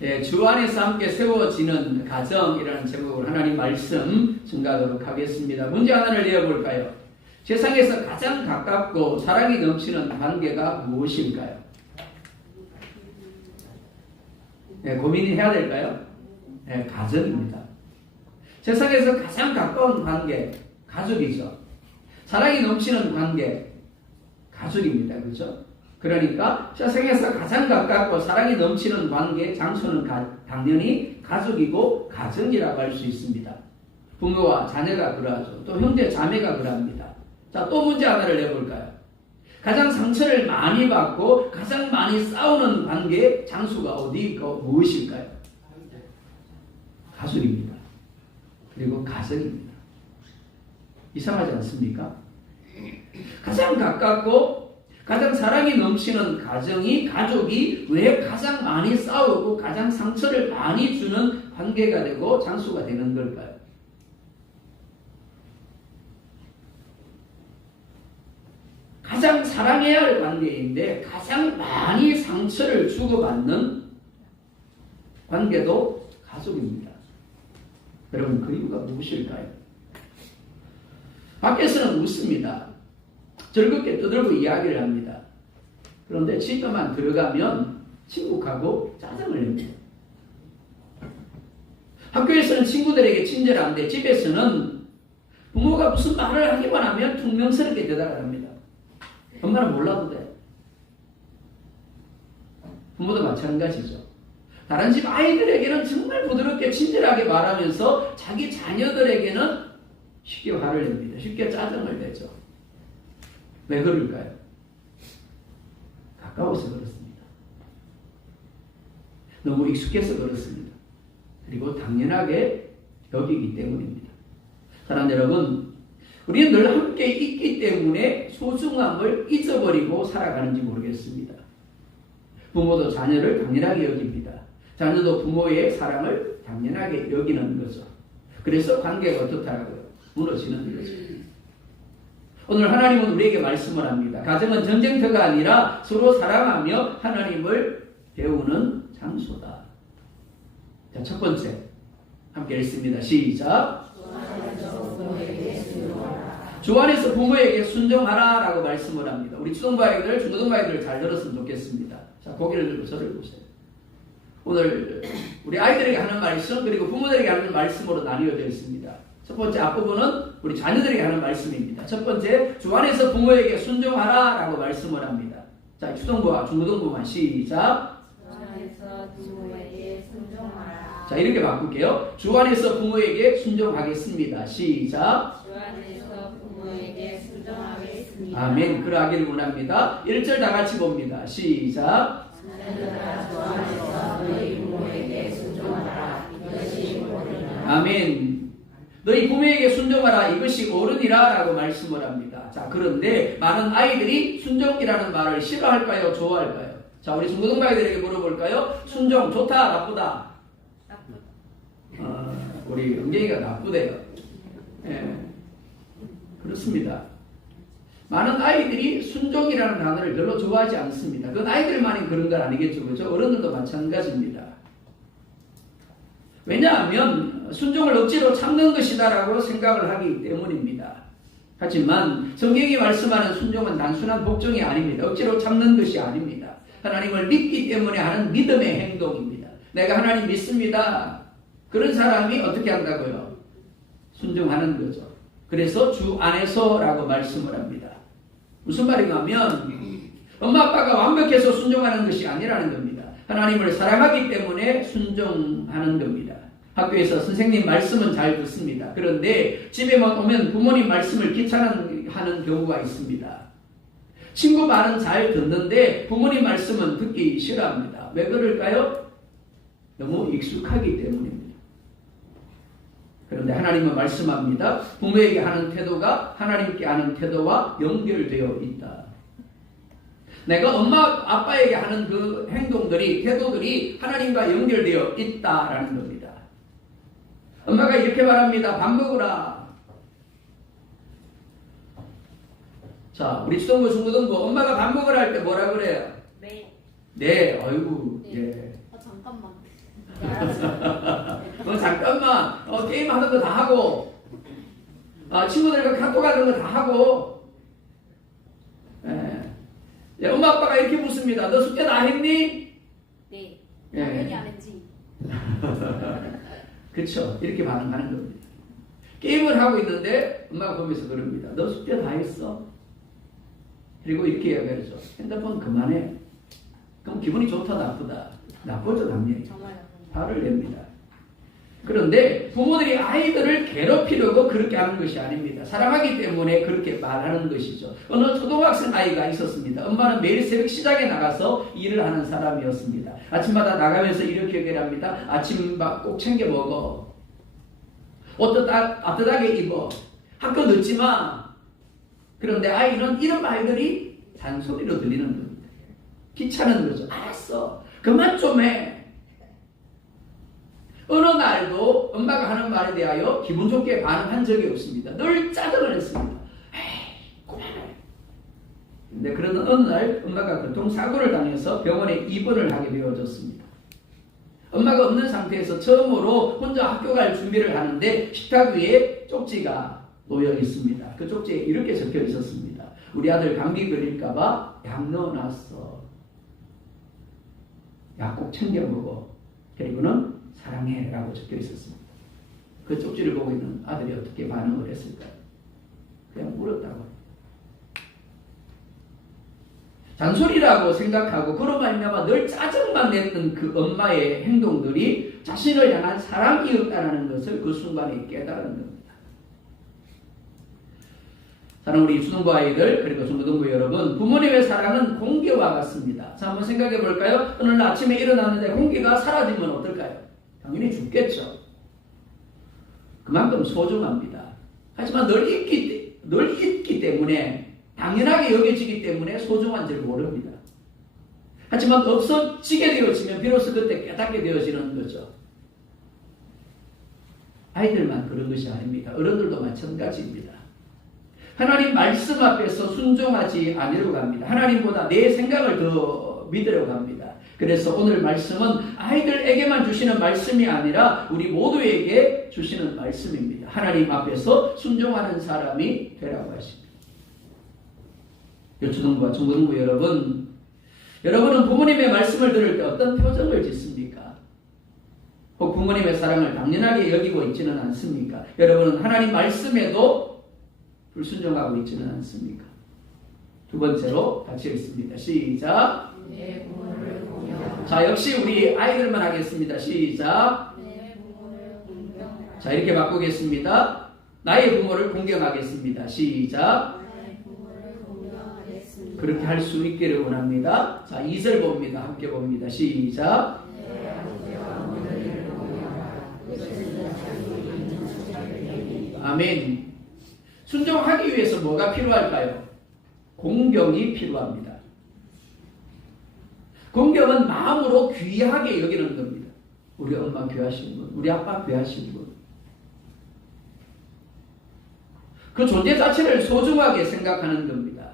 예, 주 안에서 함께 세워지는 가정이라는 제목으로 하나님 말씀 증가하도록 하겠습니다. 문제 하나를 내어볼까요? 세상에서 가장 가깝고 사랑이 넘치는 관계가 무엇일까요? 예, 고민해야 될까요? 예, 가정입니다. 세상에서 가장 가까운 관계, 가족이죠. 사랑이 넘치는 관계, 가족입니다. 그렇죠? 그러니까 세상에서 가장 가깝고 사랑이 넘치는 관계, 장소는 당연히 가족이고 가정이라고 할 수 있습니다. 부모와 자녀가 그러하죠. 또 형제 자매가 그러합니다. 자, 또 문제 하나를 내볼까요? 가장 상처를 많이 받고 가장 많이 싸우는 관계, 장소가 어디고 무엇일까요? 가족입니다. 그리고 가정입니다. 이상하지 않습니까? 가장 가깝고 가장 사랑이 넘치는 가족이 왜 가장 많이 싸우고 가장 상처를 많이 주는 관계가 되고 장소가 되는 걸까요? 가장 사랑해야 할 관계인데 가장 많이 상처를 주고받는 관계도 가족입니다. 여러분, 그 이유가 무엇일까요? 밖에서는 웃습니다. 즐겁게 떠들고 이야기를 합니다. 그런데 집에만 들어가면 침묵하고 짜증을 냅니다. 학교에서는 친구들에게 친절한데 집에서는 부모가 무슨 말을 하기만 하면 퉁명스럽게 대답을 합니다. 엄마는 몰라도 돼. 부모도 마찬가지죠. 다른 집 아이들에게는 정말 부드럽게 친절하게 말하면서 자기 자녀들에게는 쉽게 화를 냅니다. 쉽게 짜증을 내죠. 왜 그럴까요? 가까워서 그렇습니다. 너무 익숙해서 그렇습니다. 그리고 당연하게 여기기 때문입니다. 사랑하는 여러분, 우리는 늘 함께 있기 때문에 소중함을 잊어버리고 살아가는지 모르겠습니다. 부모도 자녀를 당연하게 여깁니다. 자녀도 부모의 사랑을 당연하게 여기는 거죠. 그래서 관계가 어떻다고요? 무너지는 거죠. 오늘 하나님은 우리에게 말씀을 합니다. 가정은 전쟁터가 아니라 서로 사랑하며 하나님을 배우는 장소다. 자, 첫 번째 함께 읽습니다. 시작. 주 안에서 부모에게 순종하라 라고 말씀을 합니다. 우리 초등부아이들, 중고등부아이들 잘 들었으면 좋겠습니다. 자, 고개를 들고 저를 보세요. 오늘 우리 아이들에게 하는 말씀 그리고 부모들에게 하는 말씀으로 나뉘어져 있습니다. 첫 번째 앞부분은 우리 자녀들에게 하는 말씀입니다. 첫 번째, 주 안에서 부모에게 순종하라 라고 말씀을 합니다. 자, 초등부와 중고등부만 시작. 주 안에서 부모에게 순종하라. 자, 이렇게 바꿀게요. 주 안에서 부모에게 순종하겠습니다. 시작. 주 안에서 부모에게 순종하겠습니다. 아멘. 그러하기를 원합니다. 1절 다 같이 봅니다. 시작. 자녀들아, 주 안에서 너희 부모에게 순종하라. 이것이 옳으니라. 아멘. 너희 부모에게 순종하라. 이것이 옳으니라 라고 말씀을 합니다. 자, 그런데 많은 아이들이 순종이라는 말을 싫어할까요? 좋아할까요? 자, 우리 중고등부 아이들에게 물어볼까요? 순종 좋다, 나쁘다? 우리 은경이가 나쁘대요. 예, 그렇습니다. 많은 아이들이 순종이라는 단어를 별로 좋아하지 않습니다. 그건 아이들만이 그런 건 아니겠죠. 그렇죠? 어른들도 마찬가지입니다. 왜냐하면 순종을 억지로 참는 것이다라고 생각을 하기 때문입니다. 하지만 성경이 말씀하는 순종은 단순한 복종이 아닙니다. 억지로 참는 것이 아닙니다. 하나님을 믿기 때문에 하는 믿음의 행동입니다. 내가 하나님 믿습니다. 그런 사람이 어떻게 한다고요? 순종하는 거죠. 그래서 주 안에서라고 말씀을 합니다. 무슨 말인가 하면 엄마 아빠가 완벽해서 순종하는 것이 아니라는 겁니다. 하나님을 사랑하기 때문에 순종하는 겁니다. 학교에서 선생님 말씀은 잘 듣습니다. 그런데 집에만 오면 부모님 말씀을 귀찮아하는 경우가 있습니다. 친구 말은 잘 듣는데 부모님 말씀은 듣기 싫어합니다. 왜 그럴까요? 너무 익숙하기 때문입니다. 그런데 하나님은 말씀합니다. 부모에게 하는 태도가 하나님께 하는 태도와 연결되어 있다. 내가 엄마 아빠에게 하는 그 행동들이 태도들이 하나님과 연결되어 있다라는 겁니다. 엄마가 이렇게 말합니다. 밥 먹으라. 자, 우리 초등부 중고등부 엄마가 밥 먹으라 할 때 뭐라 그래요? 네. 네. 아이고. 예. 잠깐만. 잠깐만 게임 하는 거 다 하고 친구들과 카톡 하는 거 다 하고 엄마 아빠가 이렇게 묻습니다. 너 숙제 다 했니? 네. 예. 당연히 안 했지. 그렇죠. 이렇게 반응하는 겁니다. 게임을 하고 있는데 엄마가 보면서 그럽니다. 너 숙제 다 했어? 그리고 이렇게 이야기하죠. 핸드폰 그만해. 그럼 기분이 좋다 나쁘다? 나쁘죠 당연히. 정말 화를 냅니다. 그런데 부모들이 아이들을 괴롭히려고 그렇게 하는 것이 아닙니다. 사랑하기 때문에 그렇게 말하는 것이죠. 어느 초등학생 아이가 있었습니다. 엄마는 매일 새벽 시장에 나가서 일을 하는 사람이었습니다. 아침마다 나가면서 이렇게 얘기를 합니다. 아침밥 꼭 챙겨 먹어. 옷도 따뜻하게 입어. 학교 늦지 마. 그런데 아이는 이런 말들이 잔소리로 들리는 겁니다. 귀찮은 거죠. 알았어. 그만 좀 해. 어느 날도 엄마가 하는 말에 대하여 기분 좋게 반응한 적이 없습니다. 늘 짜증을 냈습니다. 에이, 그만해. 근데 그러던 어느 날 엄마가 교통사고를 당해서 병원에 입원을 하게 되어졌습니다. 엄마가 없는 상태에서 처음으로 혼자 학교 갈 준비를 하는데 식탁 위에 쪽지가 놓여 있습니다. 그 쪽지에 이렇게 적혀 있었습니다. 우리 아들 감기 걸릴까봐 약 넣어놨어. 약 꼭 챙겨 먹어. 그리고는 사랑해 라고 적혀 있었습니다. 그 쪽지를 보고 있는 아들이 어떻게 반응을 했을까요? 그냥 울었다고. 잔소리라고 생각하고 그로 말미암아 늘 짜증만 냈던 그 엄마의 행동들이 자신을 향한 사랑이었다는 것을 그 순간에 깨달은 겁니다. 사랑 우리 유초등부 아이들 그리고 중고등부 여러분, 부모님의 사랑은 공기와 같습니다. 자, 한번 생각해 볼까요? 오늘 아침에 일어났는데 공기가 사라지면 어떨까요? 당연히 죽겠죠. 그만큼 소중합니다. 하지만 늘 있기 때문에 당연하게 여겨지기 때문에 소중한 줄 모릅니다. 하지만 없어지게 되어지면 비로소 그때 깨닫게 되어지는 거죠. 아이들만 그런 것이 아닙니다. 어른들도 마찬가지입니다. 하나님 말씀 앞에서 순종하지 않으려고 합니다. 하나님보다 내 생각을 더 믿으려고 합니다. 그래서 오늘 말씀은 아이들에게만 주시는 말씀이 아니라 우리 모두에게 주시는 말씀입니다. 하나님 앞에서 순종하는 사람이 되라고 하십니다. 유초등부와 중고등부 여러분은 부모님의 말씀을 들을 때 어떤 표정을 짓습니까? 혹 부모님의 사랑을 당연하게 여기고 있지는 않습니까? 여러분은 하나님 말씀에도 불순종하고 있지는 않습니까? 두 번째로 같이 읽습니다. 시작. 내 부모를 공경하라. 자, 역시 우리 아이들만 하겠습니다. 시작. 내 부모를 공경하라. 자, 이렇게 바꾸겠습니다. 나의 부모를 공경하겠습니다. 시작. 나의 부모를 공경하겠습니다. 그렇게 할 수 있기를 원합니다. 자, 2절 봅니다. 함께 봅니다. 시작. 내 아버지와 어머니를 공경하라. 그것은 자기 있는 자들에게 아멘. 순종하기 위해서 뭐가 필요할까요? 공경이 필요합니다. 공경은 마음으로 귀하게 여기는 겁니다. 우리 엄마 귀하신 분, 우리 아빠 귀하신 분. 그 존재 자체를 소중하게 생각하는 겁니다.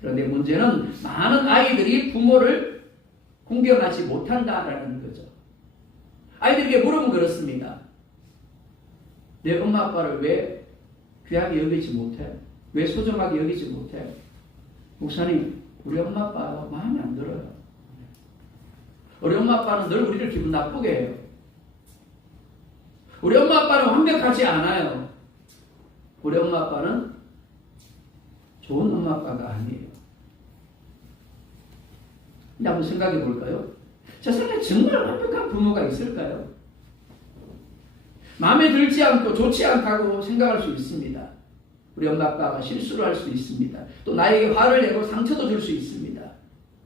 그런데 문제는 많은 아이들이 부모를 공경하지 못한다라는 거죠. 아이들에게 물으면 그렇습니다. 내 엄마 아빠를 왜 귀하게 여기지 못해? 왜 소중하게 여기지 못해? 목사님, 우리 엄마 아빠가 마음에 안 들어요. 우리 엄마 아빠는 늘 우리를 기분 나쁘게 해요. 우리 엄마 아빠는 완벽하지 않아요. 우리 엄마 아빠는 좋은 엄마 아빠가 아니에요. 근데 한번 생각해 볼까요? 세상에 정말 완벽한 부모가 있을까요? 마음에 들지 않고 좋지 않다고 생각할 수 있습니다. 우리 엄마 아빠가 실수를 할 수 있습니다. 또 나에게 화를 내고 상처도 줄 수 있습니다.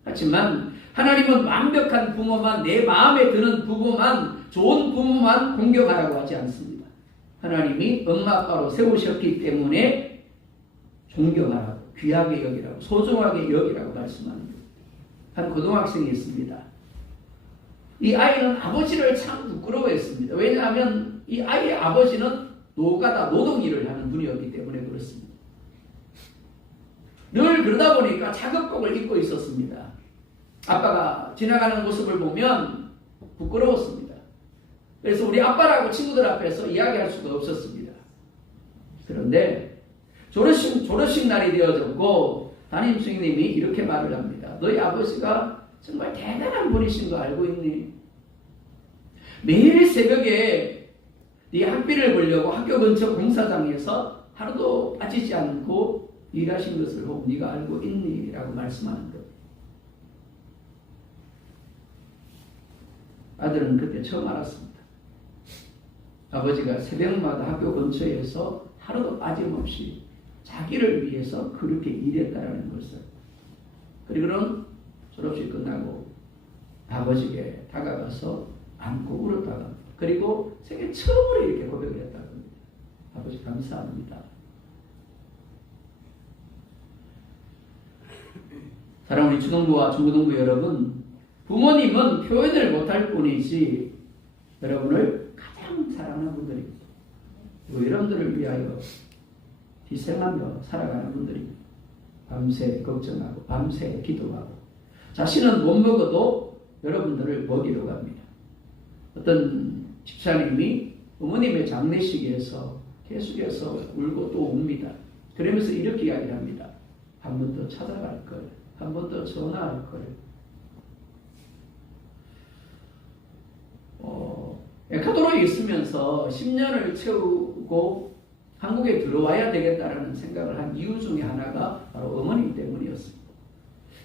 하지만 하나님은 완벽한 부모만, 내 마음에 드는 부모만, 좋은 부모만 공경하라고 하지 않습니다. 하나님이 엄마 아빠로 세우셨기 때문에 존경하라고, 귀하게 여기라고, 소중하게 여기라고 말씀하는 겁니다. 한 고등학생이 있습니다. 이 아이는 아버지를 참 부끄러워했습니다. 왜냐하면 이 아이의 아버지는 노가다, 노동일을 하는 분이었기 때문에 그렇습니다. 늘 그러다 보니까 작업복을 입고 있었습니다. 아빠가 지나가는 모습을 보면 부끄러웠습니다. 그래서 우리 아빠라고 친구들 앞에서 이야기할 수가 없었습니다. 그런데 졸업식 날이 되어졌고 담임 스님이 이렇게 말을 합니다. 너희 아버지가 정말 대단한 분이신 거 알고 있니? 매일 새벽에 네 학비를 벌려고 학교 근처 공사장에서 하루도 빠지지 않고 일하신 것을 혹 네가 알고 있니? 라고 말씀하는 겁니다. 아들은 그때 처음 알았습니다. 아버지가 새벽마다 학교 근처에서 하루도 빠짐없이 자기를 위해서 그렇게 일했다는 것을. 그리고는 졸업식 끝나고 아버지에게 다가가서 안고 울었다가 그리고 세계 처음으로 이렇게 고백을 했다고 합니다. 아버지 감사합니다. 사랑하는 우리 중등부와 중고등부 여러분, 부모님은 표현을 못할 뿐이지 여러분을 가장 사랑하는 분들입니다. 그리고 여러분들을 위하여 희생하며 살아가는 분들입니다. 밤새 걱정하고 밤새 기도하고 자신은 못 먹어도 여러분들을 먹이러 갑니다. 어떤 집사님이 어머님의 장례식에서 계속해서 울고 또 웁니다. 그러면서 이렇게 이야기를 합니다. 한 번 더 찾아갈 걸, 한 번 더 전화할 걸. 에콰도르에 있으면서 10년을 채우고 한국에 들어와야 되겠다라는 생각을 한 이유 중에 하나가 바로 어머니 때문이었습니다.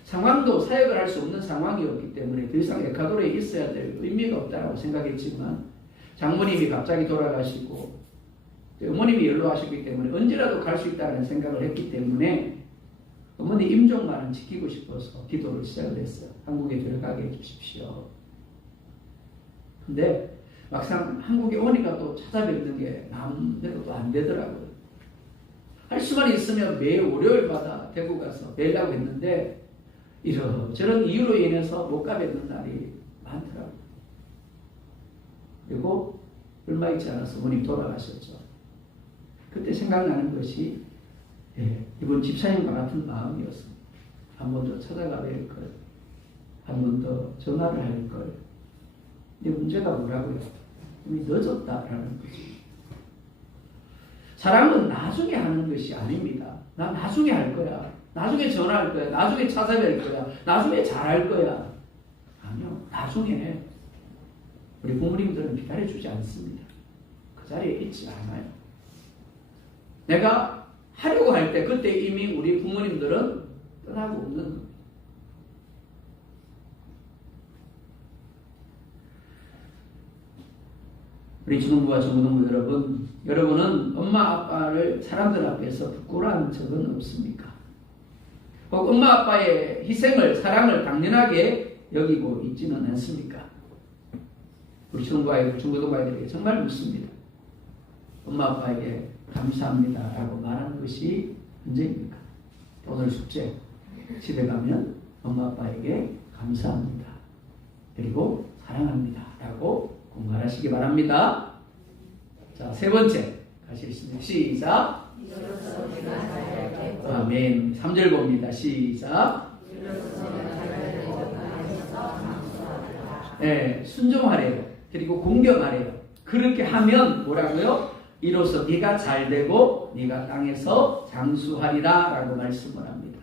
상황도 사역을 할 수 없는 상황이었기 때문에 더 이상 에콰도르에 있어야 될 의미가 없다고 생각했지만 장모님이 갑자기 돌아가시고 어머님이 연로하셨기 때문에 언제라도 갈 수 있다는 생각을 했기 때문에 어머니 임종만은 지키고 싶어서 기도를 시작을 했어요. 한국에 들어가게 해주십시오. 근데 막상 한국에 오니까 또 찾아뵙는 게 마음대로 또 안 되더라고요. 할 수만 있으면 매 월요일마다 대구 가서 뵈려고 했는데 이런저런 이유로 인해서 못 가뵙는 날이 많더라고요. 그리고 얼마 있지 않아서 어머님 돌아가셨죠. 그때 생각나는 것이 이번 집사님과 같은 마음이었습니다. 한 번 더 찾아가 뵐 걸, 한 번 더 전화를 할 걸. 근데 문제가 뭐라고요? 이미 늦었다라는 거죠. 사랑은 나중에 하는 것이 아닙니다. 나 나중에 할 거야. 나중에 전화할 거야. 나중에 찾아뵐 거야. 나중에 잘할 거야. 아니요. 나중에 우리 부모님들은 기다려주지 않습니다. 그 자리에 있지 않아요. 내가 하려고 할 때 그때 이미 우리 부모님들은 떠나고 없는 겁니다. 우리 중등부와 중고등부 여러분, 여러분은 엄마 아빠를 사람들 앞에서 부끄러워한 적은 없습니까? 혹 엄마 아빠의 희생을 사랑을 당연하게 여기고 있지는 않습니까? 우리 중고등부 아이들에게 정말 묻습니다. 엄마 아빠에게 감사합니다 라고 말하는 것이 언제입니까? 오늘 숙제 집에 가면 엄마 아빠에게 감사합니다 그리고 사랑합니다 라고 공부하시기 바랍니다. 자, 세 번째 가시겠습니다. 시작. 아멘. 3절 봅니다. 시작. 네, 순종하래요. 그리고 공경하래요. 그렇게 하면 뭐라고요? 이로써 네가 잘되고 네가 땅에서 장수하리라 라고 말씀을 합니다.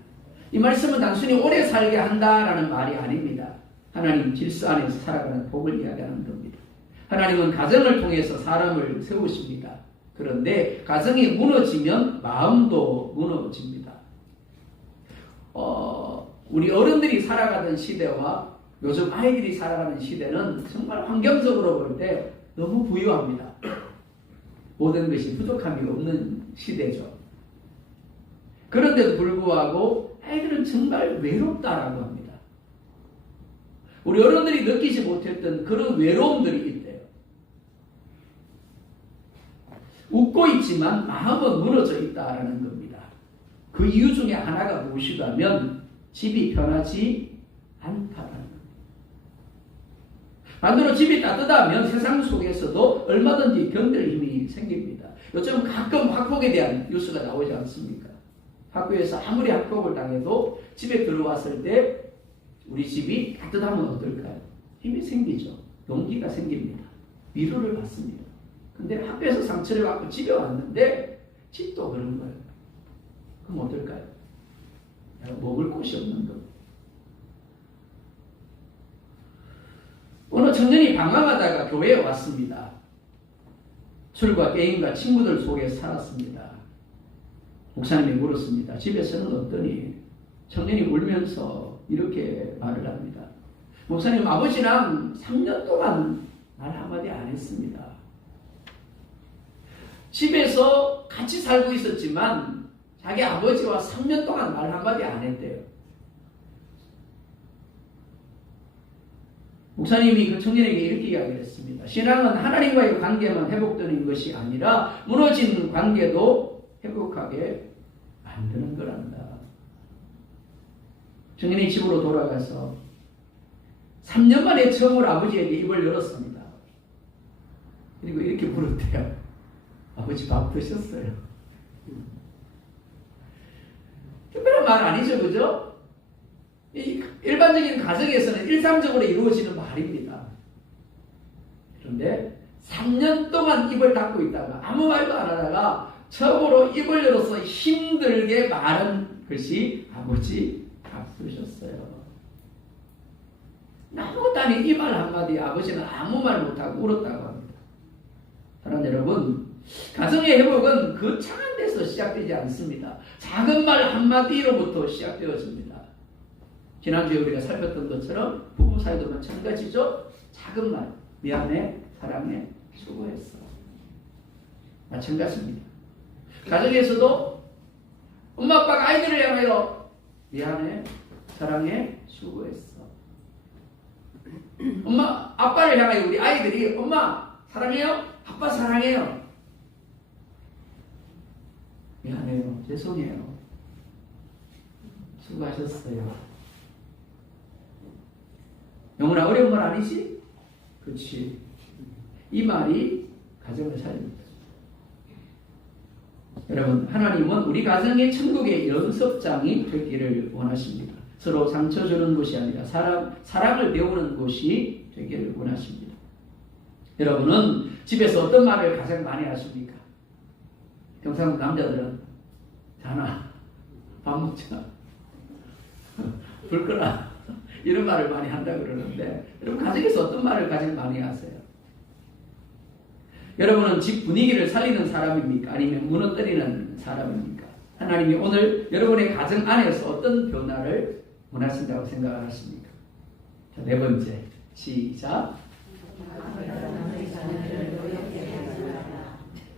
이 말씀은 단순히 오래 살게 한다라는 말이 아닙니다. 하나님 질서 안에서 살아가는 복을 이야기하는 겁니다. 하나님은 가정을 통해서 사람을 세우십니다. 그런데 가정이 무너지면 마음도 무너집니다. 우리 어른들이 살아가던 시대와 요즘 아이들이 살아가는 시대는 정말 환경적으로 볼 때 너무 부유합니다. 모든 것이 부족함이 없는 시대죠. 그런데도 불구하고 아이들은 정말 외롭다라고 합니다. 우리 어른들이 느끼지 못했던 그런 외로움들이 있대요. 웃고 있지만 마음은 무너져 있다라는 겁니다. 그 이유 중에 하나가 무엇이냐면 집이 편하지 않다라는 겁니다. 반대로 집이 따뜻하면 세상 속에서도 얼마든지 견딜 힘이 생깁니다. 요즘 가끔 학폭에 대한 뉴스가 나오지 않습니까? 학교에서 아무리 학폭을 당해도 집에 들어왔을 때 우리 집이 따뜻하면 어떨까요? 힘이 생기죠. 용기가 생깁니다. 위로를 받습니다. 근데 학교에서 상처를 받고 집에 왔는데 집도 그런 거예요. 그럼 어떨까요? 내가 먹을 곳이 없는 거. 어느 청년이 방황하다가 교회에 왔습니다. 술과 게임과 친구들 속에 살았습니다. 목사님이 물었습니다. 집에서는 어떠니? 청년이 울면서 이렇게 말을 합니다. 목사님, 아버지랑 3년 동안 말 한마디 안 했습니다. 집에서 같이 살고 있었지만 자기 아버지와 3년 동안 말 한마디 안 했대요. 목사님이 그 청년에게 이렇게 이야기를 했습니다. 신앙은 하나님과의 관계만 회복되는 것이 아니라 무너진 관계도 회복하게 만드는 거란다. 청년이 집으로 돌아가서 3년 만에 처음으로 아버지에게 입을 열었습니다. 그리고 이렇게 물었대요. 아버지 밥 드셨어요? 특별한 말 아니죠, 그죠? 일반적인 가정에서는 일상적으로 이루어지는 말입니다. 그런데 3년 동안 입을 닫고 있다가 아무 말도 안 하다가 처음으로 입을 열어서 힘들게 말한 것이 아버지 밥 드셨어요. 아무것도 아닌 이 말 한마디 아버지는 아무 말 못하고 울었다고 합니다. 사랑하는 여러분, 가정의 회복은 그 창한 데서 시작되지 않습니다. 작은 말 한마디로부터 시작되어집니다. 지난주에 우리가 살폈던 것처럼 부부 사이도 마찬가지죠. 작은 말, 미안해, 사랑해, 수고했어. 마찬가지입니다. 가정에서도 엄마 아빠가 아이들을 향하여 미안해, 사랑해, 수고했어. 엄마 아빠를 향하여 우리 아이들이 엄마 사랑해요? 아빠 사랑해요. 미안해요, 죄송해요, 수고하셨어요. 영원아 어려운 말 아니지? 그렇지. 이 말이 가정을 살립니다. 여러분, 하나님은 우리 가정의 천국의 연습장이 되기를 원하십니다. 서로 상처 주는 곳이 아니라 사랑을 배우는 곳이 되기를 원하십니다. 여러분은 집에서 어떤 말을 가장 많이 하십니까? 경상도 남자들은 자나, 밥 먹자, 불 끄라, 이런 말을 많이 한다고 그러는데, 여러분 가정에서 어떤 말을 가장 많이 하세요? 여러분은 집 분위기를 살리는 사람입니까? 아니면 무너뜨리는 사람입니까? 하나님이 오늘 여러분의 가정 안에서 어떤 변화를 원하신다고 생각하십니까? 자, 네 번째, 시작.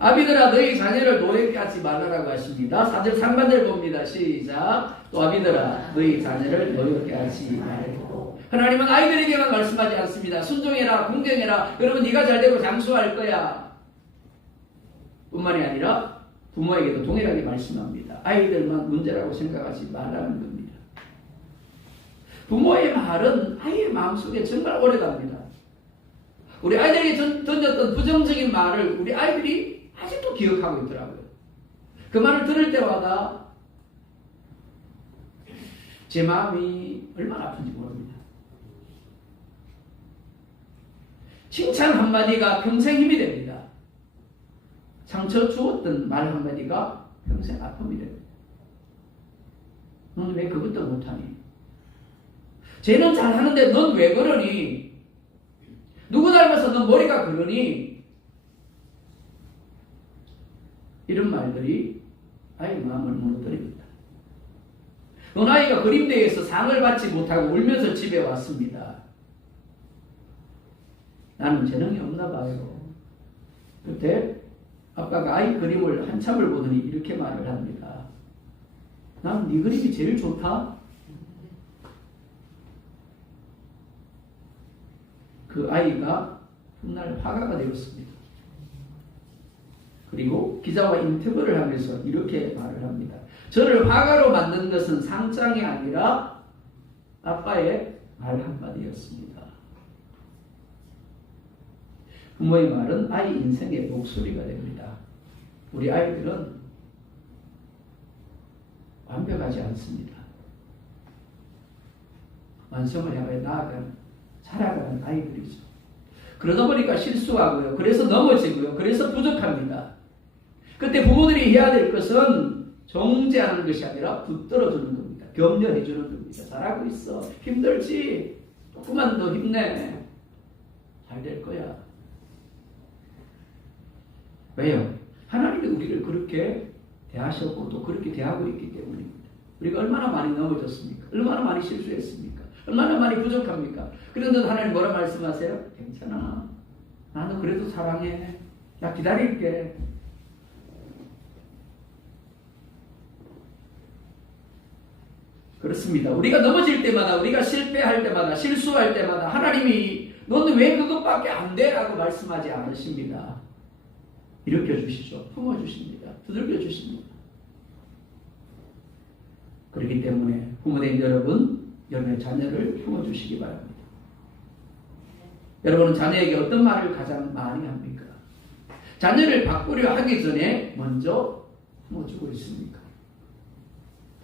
아비들아 너희 자녀를 노예케 하지 말라라고 하십니다. 4절 상반절 봅니다. 시작. 또 아비들아 너희 자녀를 노예케 하지 말고. 하나님은 아이들에게만 말씀하지 않습니다. 순종해라, 공경해라, 여러분 네가 잘되고 장수할 거야 뿐만이 아니라 부모에게도 동일하게 말씀합니다. 아이들만 문제라고 생각하지 말라는 겁니다. 부모의 말은 아이의 마음속에 정말 오래갑니다. 우리 아이들에게 던졌던 부정적인 말을 우리 아이들이 아직도 기억하고 있더라고요. 그 말을 들을 때마다 제 마음이 얼마나 아픈지 모릅니다. 칭찬 한마디가 평생 힘이 됩니다. 상처 주었던 말 한마디가 평생 아픔이 됩니다. 너는 왜 그것도 못하니? 쟤는 잘하는데 넌 왜 그러니? 누구 닮아서 넌 머리가 그러니? 이런 말들이 아이의 마음을 무너뜨립니다. 어느 아이가 그림대회에서 상을 받지 못하고 울면서 집에 왔습니다. 나는 재능이 없나 봐요. 그때 아빠가 아이 그림을 한참을 보더니 이렇게 말을 합니다. 나는 네 그림이 제일 좋다. 그 아이가 훗날 화가가 되었습니다. 그리고 기자와 인터뷰를 하면서 이렇게 말을 합니다. 저를 화가로 만든 것은 상장이 아니라 아빠의 말 한마디였습니다. 부모의 말은 아이 인생의 목소리가 됩니다. 우리 아이들은 완벽하지 않습니다. 완성을 향해 나아가는, 자라가는 아이들이죠. 그러다 보니까 실수하고요. 그래서 넘어지고요. 그래서 부족합니다. 그때 부모들이 해야 될 것은 정죄하는 것이 아니라 붙들어주는 겁니다. 격려해주는 겁니다. 잘하고 있어. 힘들지? 조금만 더 힘내. 잘 될 거야. 왜요? 하나님이 우리를 그렇게 대하셨고 또 그렇게 대하고 있기 때문입니다. 우리가 얼마나 많이 넘어졌습니까? 얼마나 많이 실수했습니까? 얼마나 많이 부족합니까? 그런데 하나님 뭐라 말씀하세요? 괜찮아. 나는 그래도 사랑해. 나 기다릴게. 그렇습니다. 우리가 넘어질 때마다, 우리가 실패할 때마다, 실수할 때마다 하나님이 너는 왜 그것밖에 안 돼? 라고 말씀하지 않으십니다. 일으켜 주시죠. 품어주십니다. 두들겨 주십니다. 그렇기 때문에 부모님 여러분, 여러분의 자녀를 품어주시기 바랍니다. 여러분은 자녀에게 어떤 말을 가장 많이 합니까? 자녀를 바꾸려 하기 전에 먼저 품어주고 있습니까?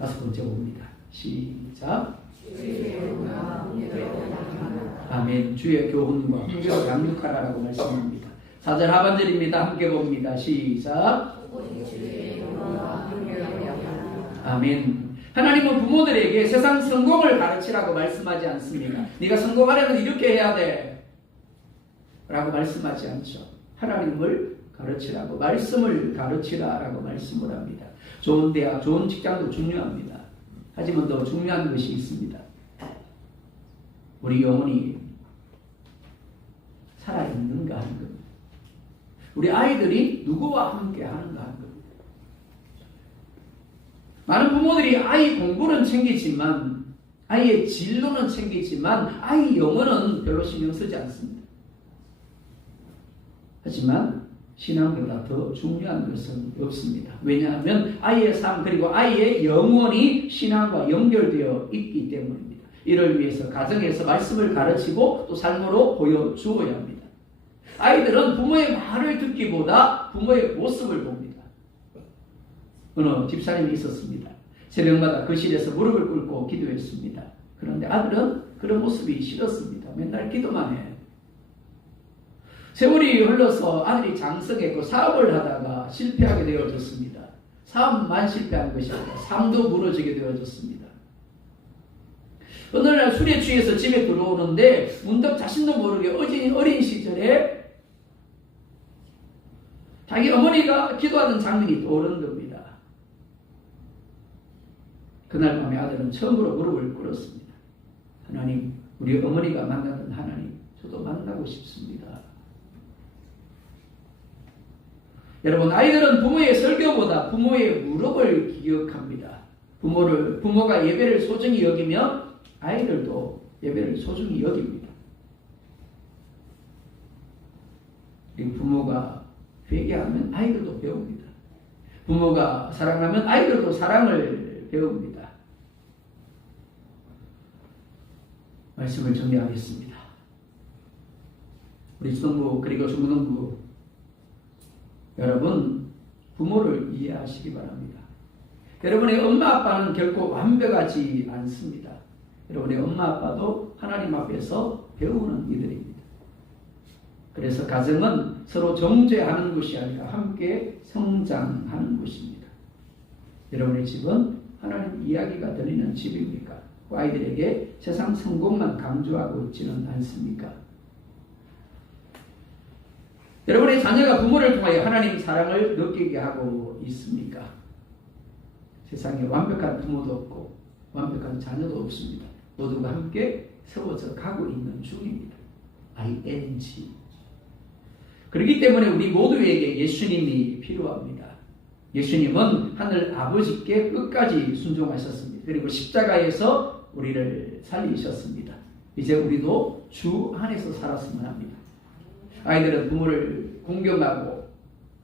5번째 봅니다. 시작. 아멘. 주의 교훈과 훈계로 양육하라라고 말씀합니다. 4절 하반절입니다. 함께 봅니다. 시작. 아멘. 하나님은 부모들에게 세상 성공을 가르치라고 말씀하지 않습니다. 네가 성공하려면 이렇게 해야 돼 라고 말씀하지 않죠. 하나님을 가르치라고, 말씀을 가르치라라고 말씀을 합니다. 좋은 대학, 좋은 직장도 중요합니다. 하지만 더 중요한 것이 있습니다. 우리 영혼이 살아있는가 하는 겁니다. 우리 아이들이 누구와 함께 하는가 하는 겁니다. 많은 부모들이 아이 공부는 챙기지만, 아이의 진로는 챙기지만 아이 영혼은 별로 신경 쓰지 않습니다. 하지만 신앙보다 더 중요한 것은 없습니다. 왜냐하면 아이의 삶 그리고 아이의 영혼이 신앙과 연결되어 있기 때문입니다. 이를 위해서 가정에서 말씀을 가르치고 또 삶으로 보여주어야 합니다. 아이들은 부모의 말을 듣기보다 부모의 모습을 봅니다. 어느 집사님이 있었습니다. 새벽마다 거실에서 무릎을 꿇고 기도했습니다. 그런데 아들은 그런 모습이 싫었습니다. 맨날 기도만 해. 세월이 흘러서 아들이 장성했고 사업을 하다가 실패하게 되어졌습니다. 사업만 실패한 것이 아니라 삶도 무너지게 되어졌습니다. 어느 날 술에 취해서 집에 들어오는데 문득 자신도 모르게 어린 시절에 자기 어머니가 기도하던 장면이 떠오르는 겁니다. 그날 밤에 아들은 처음으로 무릎을 꿇었습니다. 하나님, 우리 어머니가 만나던 하나님, 저도 만나고 싶습니다. 여러분, 아이들은 부모의 설교보다 부모의 무릎을 기억합니다. 부모가 예배를 소중히 여기면 아이들도 예배를 소중히 여깁니다. 그리고 부모가 회개하면 아이들도 배웁니다. 부모가 사랑하면 아이들도 사랑을 배웁니다. 말씀을 정리하겠습니다. 우리 수동부 그리고 중등부 여러분, 부모를 이해하시기 바랍니다. 여러분의 엄마 아빠는 결코 완벽하지 않습니다. 여러분의 엄마 아빠도 하나님 앞에서 배우는 이들입니다. 그래서 가정은 서로 정죄하는 것이 아니라 함께 성장하는 것입니다. 여러분의 집은 하나님 이야기가 들리는 집입니까? 아이들에게 세상 성공만 강조하고 있지는 않습니까? 여러분의 자녀가 부모를 통하여 하나님 사랑을 느끼게 하고 있습니까? 세상에 완벽한 부모도 없고 완벽한 자녀도 없습니다. 모두가 함께 세워져 가고 있는 중입니다. ing. 그렇기 때문에 우리 모두에게 예수님이 필요합니다. 예수님은 하늘 아버지께 끝까지 순종하셨습니다. 그리고 십자가에서 우리를 살리셨습니다. 이제 우리도 주 안에서 살았으면 합니다. 아이들은 부모를 공경하고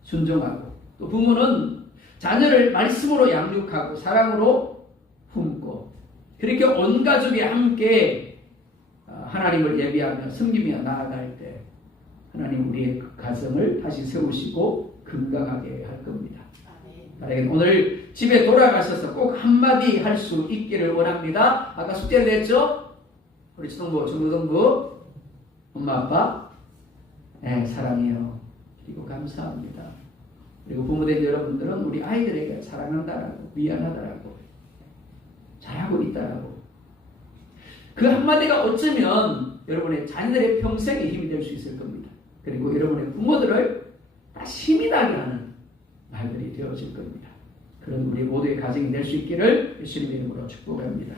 순종하고 또 부모는 자녀를 말씀으로 양육하고 사랑으로 품고 그렇게 온 가족이 함께 하나님을 예배하며 섬기며 나아갈 때 하나님 우리의 가정을 다시 세우시고 건강하게 할 겁니다. 오늘 집에 돌아가셔서 꼭 한마디 할 수 있기를 원합니다. 아까 숙제를 냈죠? 우리 초등부, 중고등부, 엄마, 아빠 네, 사랑해요. 그리고 감사합니다. 그리고 부모된 여러분들은 우리 아이들에게 사랑한다라고, 미안하다라고, 잘하고 있다라고. 그 한마디가 어쩌면 여러분의 자녀들의 평생에 힘이 될 수 있을 겁니다. 그리고 여러분의 부모들을 다시 힘이 나게 하는 말들이 되어질 겁니다. 그런 우리 모두의 가정이 될 수 있기를 예수님의 이름으로 축복합니다.